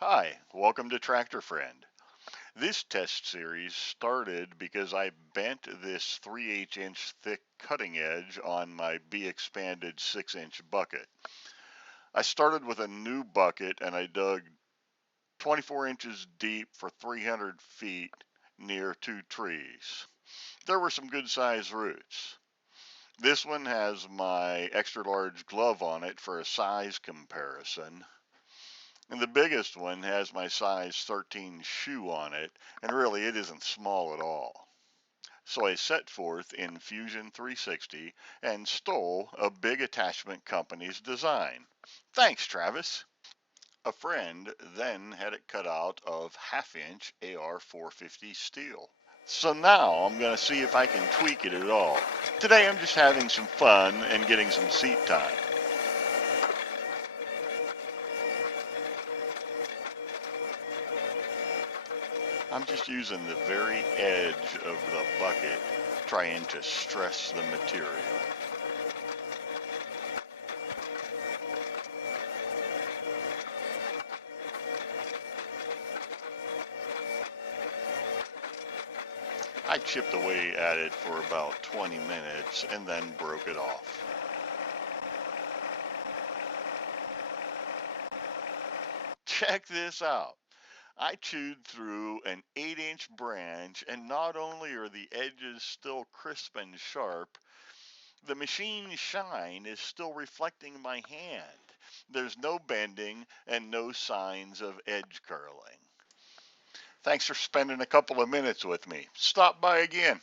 Hi, welcome to Tractor Friend. This test series started because I bent this 3/8 inch thick cutting edge on my BXpanded 6-inch bucket. I started with a new bucket and I dug 24 inches deep for 300 feet near two trees. There were some good sized roots. This one has my extra large glove on it for a size comparison. And the biggest one has my size 13 shoe on it, and really it isn't small at all. So I set forth in Fusion 360 and stole a big attachment company's design. Thanks, Travis. A friend then had it cut out of 1/2 inch AR450 steel. So now I'm going to see if I can tweak it at all. Today I'm just having some fun and getting some seat time. I'm just using the very edge of the bucket, trying to stress the material. I chipped away at it for about 20 minutes and then broke it off. Check this out. I chewed through an 8-inch branch, and not only are the edges still crisp and sharp, the machine shine is still reflecting my hand. There's no bending and no signs of edge curling. Thanks for spending a couple of minutes with me. Stop by again.